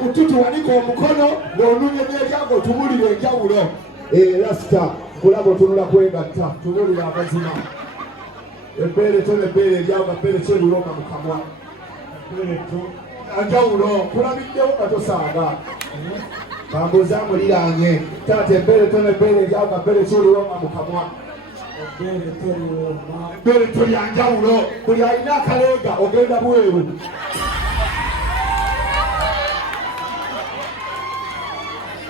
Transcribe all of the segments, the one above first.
kututu waliko omukono ng'onunye n'ekyago tumulire enjawulo. Rasita kulabo tunula kwegatta tumulira amazima. Ebbeere to n'ebbeere eryawo gabbeere kyerulonga mu kamwa. Enjawulo kulabiddewo nga tosaaga. Bambuuza muliraanye taata ebbeere to n'ebbeere eryawo gabbeere kyerulonga mu kamwa. Ebbeere to lya njawulo buli alina akaleega ogenda bweru.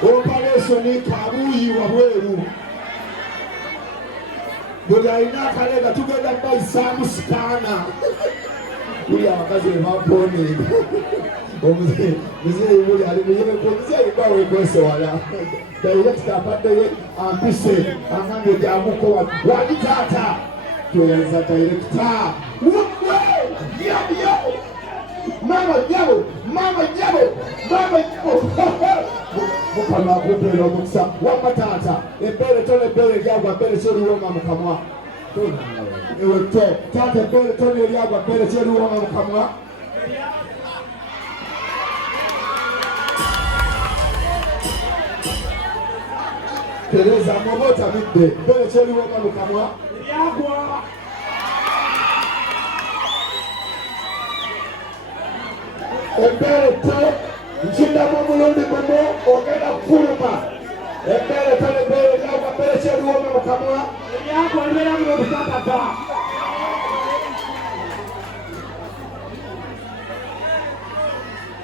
Operation kabuyi wabweru. Buli alina akaleega tugenda bayisaamu sikaana. Buli abakazi bebapone. Omuzeeyi buli ali muyebeko omuzeeyi baweekwese wala. Director abaddeyo ampise angambye gyamuko wali taata. Tweyanza director. Mama jabo. Mukama akupeera omukisa wamma taata ebbeere to n'ebbeere eryagwa ebbeere kyeriwonga mu kamwa. Ewe to taata ebbeere to n'eryagwa ebbeere kyeriwonga mu kamwa. Tereza mwoba otabidde ebbeere kyeriwonga mu kamwa eryagwa. Ebbeere to nkindamu omulundi gumu ogenda kufuluma. Ebbeere to n'ebbeere eryagwa ebbeere kyeriwonga mu kamwa eryagwa libeeramu obutapata.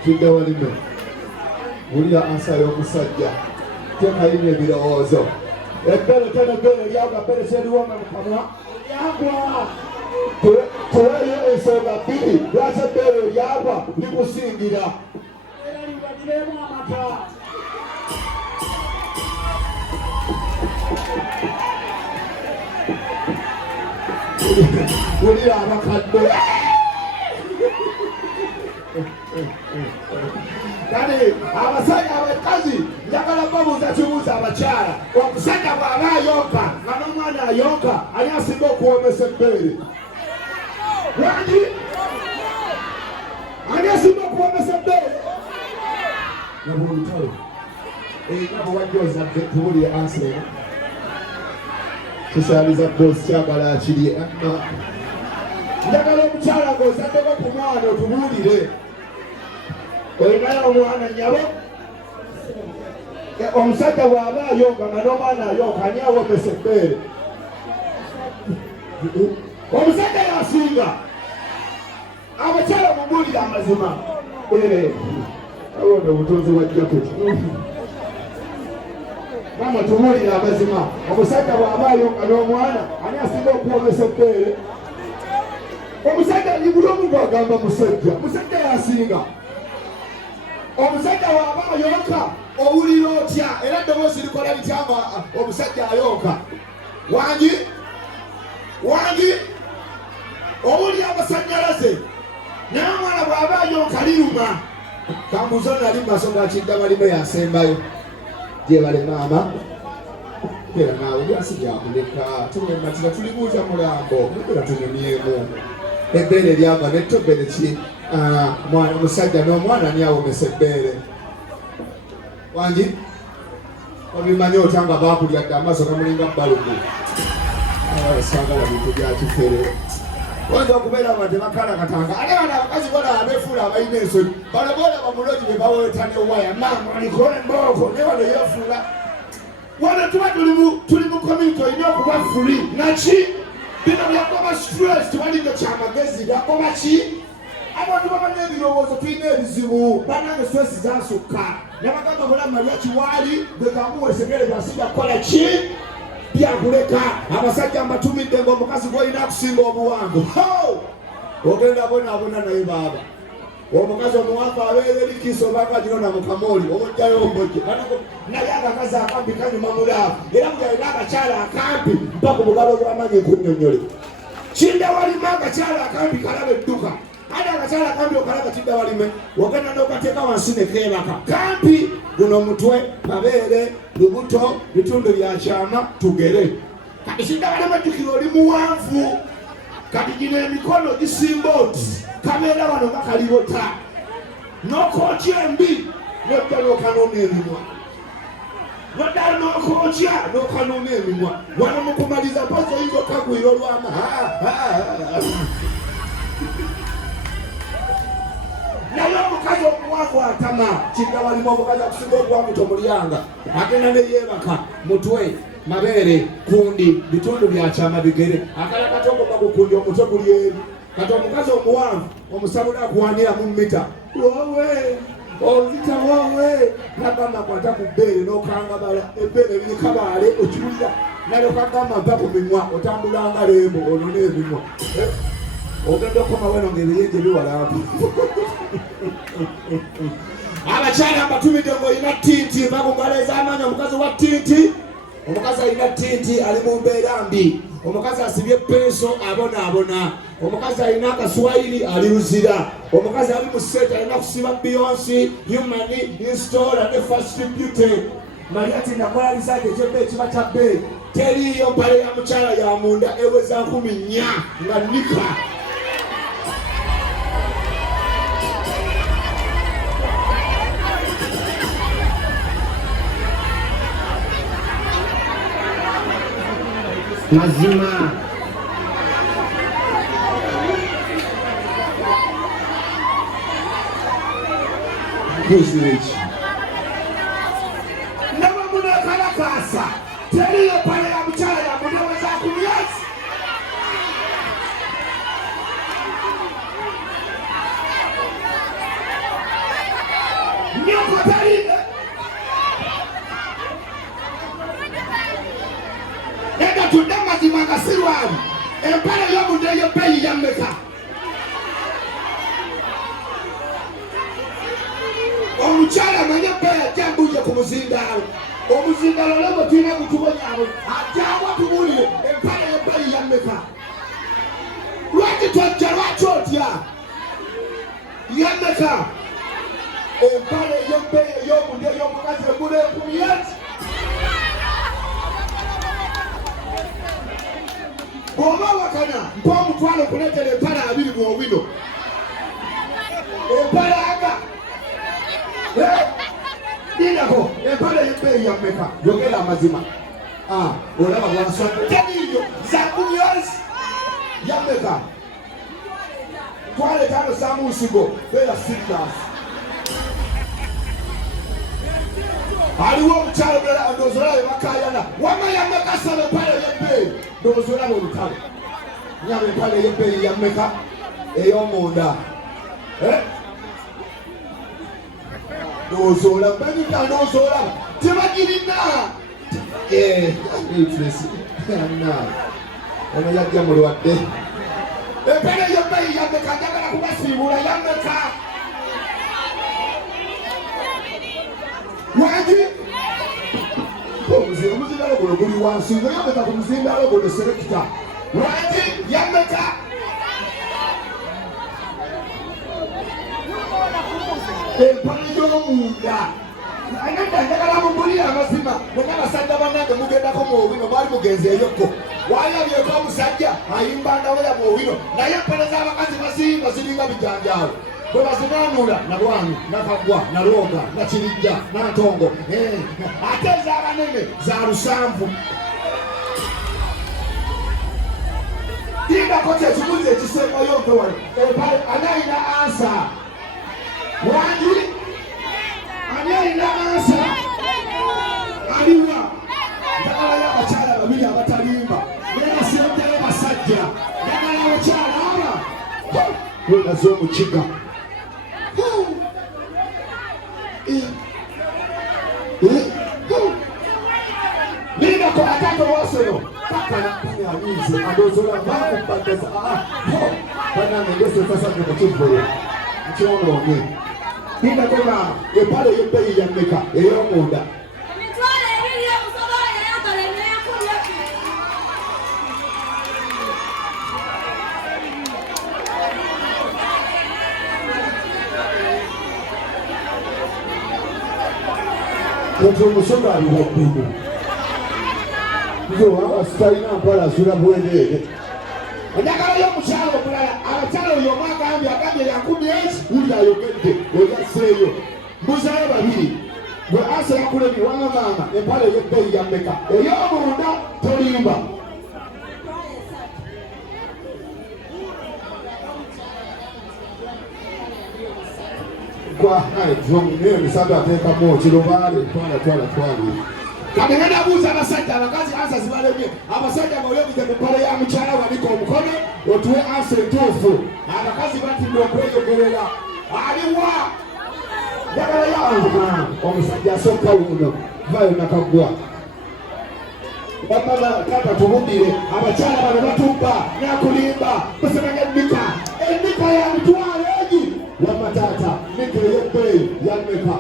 Kidde walime wulira ansa y'omusajja tekayina ebirowoozo. Ebbeere to n'ebbeere eryagwa ebbeere kyeriwonga mu kamwa eryagwa. Tuleyo ensonga bbiri lwaki ebbeere eryagwa likusingira. Wulira abakadde kale abasajja abakazi njagala babuuza kibuuza abakyala. Omusajja bw'aba ayonka nga n'omwana ayonka ani asinga okuwomesa ebbeere? Lwaki? Ani asinga okuwomesa ebbeere? Nabulutalo nga bwe wajja ozadde tubulire ansi eno kisaaliza boosi kyagala akiri. Njagala omukyala ng'ozaddeko ku mwana otubuulire. Olinayo omwana nyabo? Omusajja bw'aba ayonka nga n'omwana ayonka ani awomesa ebbeere? Omusajja yasinga. Abakyala mubuulire amazima. Awona obutonzi bwa jaketi. Mama tumuulire amazima. Omusajja bw'aba ayonka n'omwana ani asinga okuwomesa ebbeere? Omusajja nyibulamu gwagamba musajja. Musajja yasinga. Omusajja bw'aba ayonka owulira otya era eddoboozi likola litya omusajja ayonka? Wangi owulira amasannyalaze naye omwana bw'aba ayonka liruma. Kambuzo nali maaso ga kiddabalime yasembayo gyebale maama era naawe byasi byakuleka tumwematira tulibuuza mulambo era tunyumyemu. Ebbeere eryagwa nettobere ki omusajja n'omwana ani awomesa ebbeere? Wangi obimanyi otya nga baakulya dde amaaso gamulinga bbalugu. Saagala bintu bya kifere. Wajja okubeera nga tebakalakatanga ate bano abakazi bona abeefuula abalina ensonyi bano boona bamulogi be baweeta ne waya maama aliko embooko ne bano yebafuula. Wano tuba tuli mu community olina okuba free. Naki bino byagoba stress tebalinga kyamagezi byagoba ki? Abantu bamanyi ebirowoozo tulina ebizibu banange stress zasukka nabagamba bulama lwakiwaali bwegamuweesegere byasinga kukola ki? Byakuleka. Abasajja mbatumidde ng'omukazi gw'olina akusinga obuwanvu ogenda bonaabona naye baaba omukazi omuwanvu abeera erikiisa obanga girona mu kamooli ojjayo ombojje naye akakazi akampi kanyuma mulaavu era buli alina akakyala akampi mpa ku bugalo bw'amanyi kunnyonnyole. Kinda walima akakyala akampi kalaba edduka ate akakyala akampi okalaba kinda walime ogenda n'okateeka wansi ne keebaka kampi guno mutwe mabeere lubuto bitundu bya kyama tugere. Kati kinda walima jjukira oli muwanvu kati gino emikono gisimba oti kabeera wano nga kalibota n'okookya embi nodda n'okanuuma emimwa nodda n'okookya n'okanuuma emimwa wano mu kumaliza mpozzi oyinza okagwira olwama naye omukazi omuwanvu atama kinga walimu omukazi akusinga obuwanvu tomulyanga agenda ne yeebaka mutwe mabeere kundi bitundu byakyama bigere akala kati ogomba kukundi omutwe guli eri kati omukazi omuwanvu omusabula akuwanira mu mita wowe ozita wowe nagamba kwata ku bbeere n'okangabala ebbeere lirikabaale okiwulira nalokagamba mpa ku mimwa otambulanga leebo onone emimwa ogenda okoma weno ngaebiyenje biwalaapa abakyala mbatumidde ng'olina tinti bakungala ez'amaanyi omukazi wa tinti omukazi alina tinti ali mu mbeera mbi omukazi asibye penso abonaabona omukazi alina akaswayiri ali luzira omukazi ali mu sete alina kusiba Beyonce human installer ne fast beauty mariati nakwalaliza ekyebbe ekiba kya bbeeyi teriiyo mpale ya mukyala ya munda eweza 10 nga nika mazima naba munakalakasa teriyo pale ya mukyala ya munaweza kumyezi nyoko terinde ega tudde mazima nga sirwamu empale y'omuntu ey'ebbeeyi yammeka omukyala amanye ebbeeyi ajja mbuje ku muzindaalo omuzindaalo olabo tulina gutubonyaabo ajjabwa tubulire empale y'ebbeeyi yammeka lwaki twajja lwaki otya yammeka empale y'ebbeeyi ey'omuntu ey'omukazi egula 10 bw'oba wakana mpa omutwalo okuleetera empale 2 mu owino empale aga ninako empale y'ebbeeyi yammeka yogera amazima olaba bwansonga teriiyo za 10 yammeka twale 5 za munsigo beera sirias aliwo omukyalo mulala ndozolabe bakayana wama yammeka saba empale y'ebbeeyi ndozolaba olutalo nyaba empale y'ebbeeyi yammeka ey'omunda nozolaba banyita nozolaba tebagirina ono yajja mulwadde empale y'ebbeeyi yammeka njagala kubasiibula yammeka wangi omuzindalo guno guli wansi nga yammeka ku muzindalo guno selekita wangi yammeka empale y'omunda ananda njagala mubulire amazima mwenna abasajja bannange mugendako mu owino mwali mugenzeeyoko wayabyeko omusajja ayimbandaweya mu owino naye empale z'abakazi baziyimba ziringa bijanjaalo bwe bazinanula nalwanyi nakagwa nalooga nakirijja nantongo ate ez'abanene za 7 indako kyekibuuzo ekisembayo mpe wano empale ani alina ansa wangi ani alina ansa aliwa njagalayo abakyala 2 abatalimba nenasembyayo basajja njagala abakyala aba wenaze omukiga nindako atatu wosono kakana kumi aninze adozola bakubagaza banange ngesesasage mukivolo nkyonoone nindako nga empale y'ebbeeyi yammeka ey'omunda kati omusonga ali waggulu nze sitalina mpala asula bwereere enjagala y'omukyalo omulala abakyala oyo omu agambye ya 10 wuli ayogedde oyasseeyo mbuzayo 2 Sasa yakulebi wana mama empale y'ebbeeyi ya mmeka ey'omunda tolimba kwa niyo emisando ateekamu kirubaale twala kati ngenda buuza abasajja abakazi ansa zibalemye abasajja ngaoyogeza empale ya mukyala wanika omukono otuwe ansa entuufu abakazi batidde okweyogerera aliwa njagala yange omusajja asooka wuno vayo nakagwa bamala tata tubudire abakyala bano batumba nakulimba basemanga emmika ya mitwalo egi wamatata mika ey'ebbeeyi ya mmeka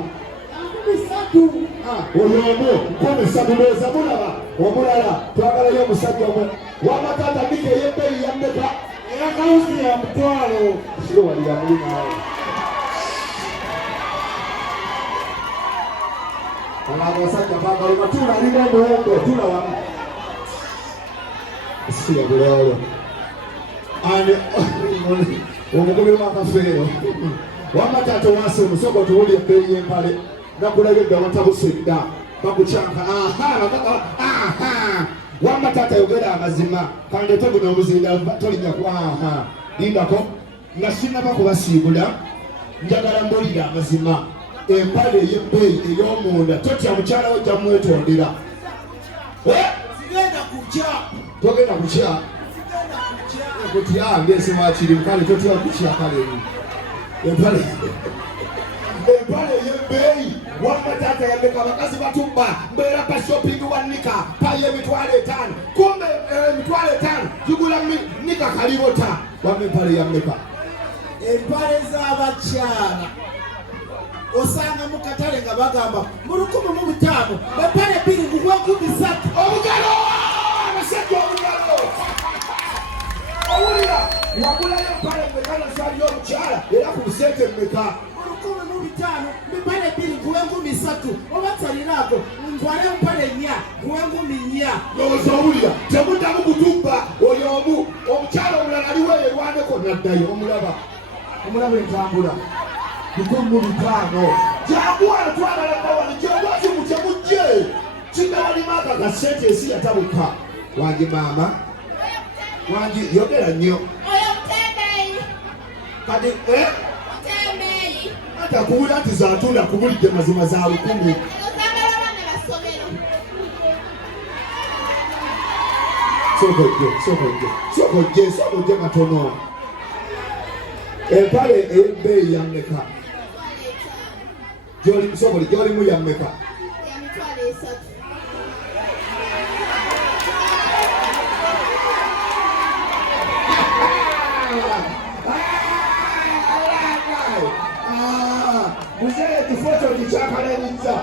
oyo omu 13 lowooza mulaba omulala twagalayo omusajja omwe wamatata mika ey'ebbeeyi ya mmeka eyakawuzi ya mutwalo siro walira mulinawo abasajja bagaluma tula alina omuwendo tula wamu siya bulolo ane omugobe wakafeero wamatata wansi omusoko tuwulya ebbeeyi y'empale nakulagedde abatabusedda bakucyanka wamatata yogera amazima kandete guno omuzinda tolinnya ku lindako nga sinaba kubasiibula njagala mbulira amazima empale ey'ebbeeyi ey'omunda totya mukyala we ojja mwetondera togenda kukya kutya ngeesiwakiri mukale totya kukya kaleni empale ey'ebbeeyi wamatata yameka abakazi batumba mbeera pa shopping wanika paye emitwalo 5 kumbe emitwalo 5 zigula nika kalibota wama empale yameka empale z'abakyala osanga mu katale nga bagamba mu 1500 empale 2 ngugwa 13 obugalo abasajja obugalo owulira wagulayo empale mmeka nasali y'omukyala era ku busente mmeka mu 1500 empale 2 ngugwa 13 oba talinaako ntwale empale 4 ngugwa 4 lowooza owulira temuddamu kutumba oyo omu omukyala omulala aliwo yerwaneko naddayo omulaba entambula 1500 jaguwala twalalabawani kyebwaki mutemujje kindawalimaka kasente esi yatabuka wange maama wange yogera nnyo kati atakuwula nti zatunda kubulidde mazima za 1000 sokojje katono empale ey'ebbeeyi ya mmeka gy'olimu ya mmeka muzee kifoto kikyakalanyiza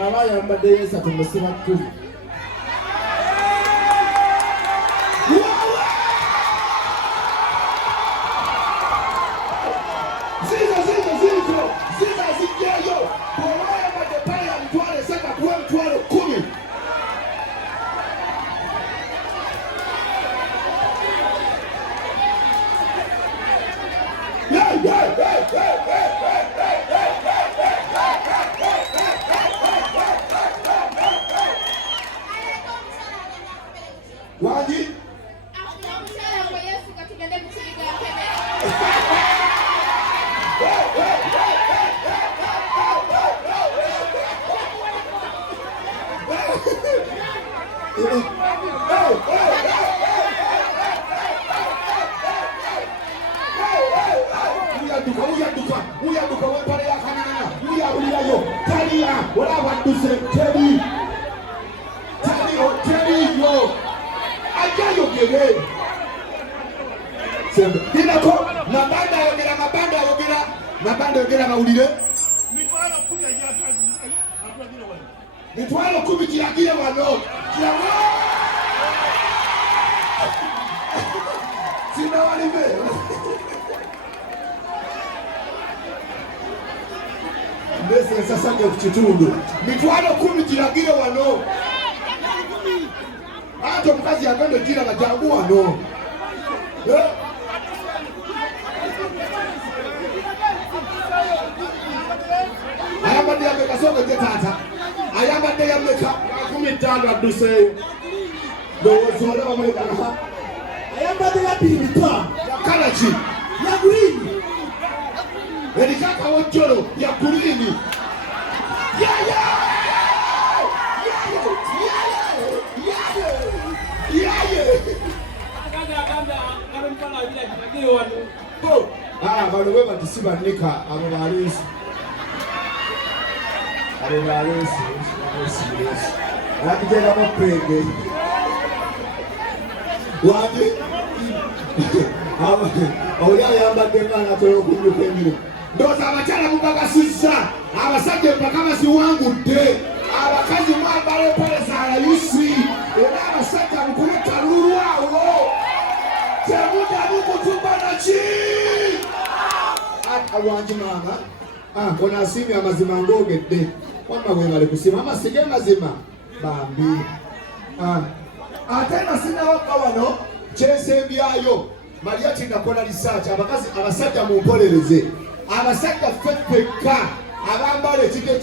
baba yambaddeyo 3 musiba 10 uyaduka wempale yakanana uyabulirayo taliya olawadduse teri teriyo ajayogere dinako mabanda ayogera mawulire mitwalo 10 kiragire wano sinawalime mbese sasage ku kitundu mitwalo 10 kiragire wano ate omukazi yagenda gira bajangu wano ayambadde yameka kasookedde taata ayambadde yameka 15 adduseeyo ndowooza olaba mwegala ayambadde ya 25 kala ki ya green eriko akawojjolo ya guliini bano bwe bati si bannika abo baleesi wanditeekamu penge wandi oli ayambadde maana atola okunyuka emirimu ndowooza abakyala mubagasizza abasajja empaka baziwangudde abakazi mwambala empale za layusi era abasajja mukube kalulu awo temudamu kutuba naki wangi maama ono asiimye amazima ng'ogedde wamma bwe bali kusiima amasige mazima bambi ate nasinawaka wano kyesembyayo Maria tinakola research abasajja mumpolereze abasajja ffeffekka abambala ekige